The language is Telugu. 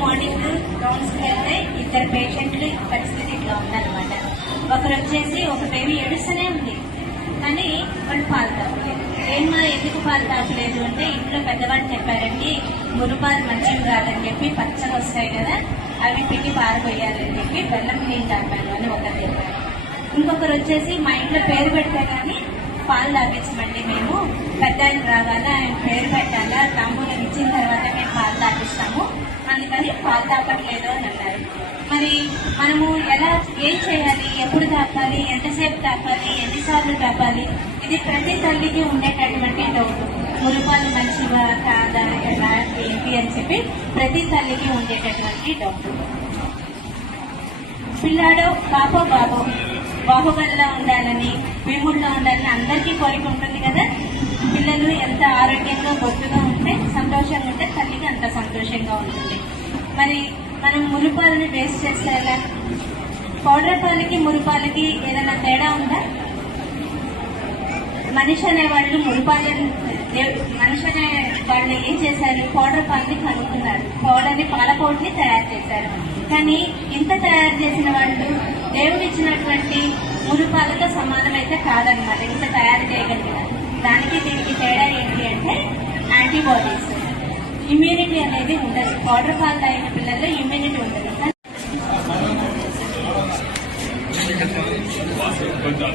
మార్నింగ్ రౌండ్స్కి వెళ్తే ఇద్దరు పేషెంట్లు పరిస్థితి ఇట్లా ఉందన్నమాట. ఒకరు వచ్చేసి ఒక బేబీ ఏడుస్తూనే ఉంది, కానీ వాళ్ళు పాలు తాగలేదు. ఏమా ఎందుకు పాలు తాగలేదు అంటే ఇంట్లో పెద్దవాళ్ళు చెప్పారండి, మురుపాలు మంచివి కాదని చెప్పి పచ్చగా వస్తాయి కదా, అవి పిండి పారిపోయాలని చెప్పి బెల్లం నీళ్ళు తాపాను అని ఒకరు చెప్పారు. ఇంకొకరు వచ్చేసి మా ఇంట్లో పేరు పెడితే కానీ పాలు తాపించమండి, మేము పెద్ద ఆయన రావాలా, ఆయన పేరు పెట్టాలా, తాంబూలం ఇచ్చిన తర్వాత మేము పాలు తాపిస్తాము, అందుకని పాలు తాపట్లేదు అని అన్నారు. మరి మనము ఏం చేయాలి, ఎప్పుడు తాపాలి, ఎంతసేపు తాపాలి, ఎన్నిసార్లు తాపాలి, ఇది ప్రతి తల్లికి ఉండేటటువంటి డౌట్. మురుపాలు మంచివా కాదా ఎలా ఏంటి అని చెప్పి ప్రతి తల్లికి ఉండేటటువంటి డౌట్. పిల్లాడో పాపో బాబో బాహుబలిలో ఉండాలని, భీముడిలో ఉండాలని అందరికీ కోరిక ఉంటుంది కదా. పిల్లలు ఎంత ఆరోగ్యంగా బొద్దుగా ఉంటే సంతోషంగా ఉంటే తల్లికి అంత సంతోషంగా ఉంటుంది. మరి మనం మురుపాలని బేస్ చేస్తే ఎలా? పౌడర్ పాలకి మురుపాలకి ఏదైనా తేడా ఉందా? మనిషి అనేవాళ్ళు మనిషి అనే వాళ్ళు ఏం చేశారు, పౌడర్ పాలని కనుక్కున్నారు, పాల పౌడర్ని తయారు చేశారు. కానీ ఇంత తయారు చేసిన వాళ్ళు దేవుడు ఇచ్చినటువంటి మురుపాలతో సమానమైతే కాదనమాట. ఇంత తయారు చేయగలిగినారు. దానికి దీనికి తేడా ఏంటి అంటే యాంటీబాడీస్, ఇమ్యూనిటీ అనేది ఉండదు. పౌడర్ పాలు తాగిన పిల్లల్లో ఇమ్యూనిటీ ఉండదు. కొంచెం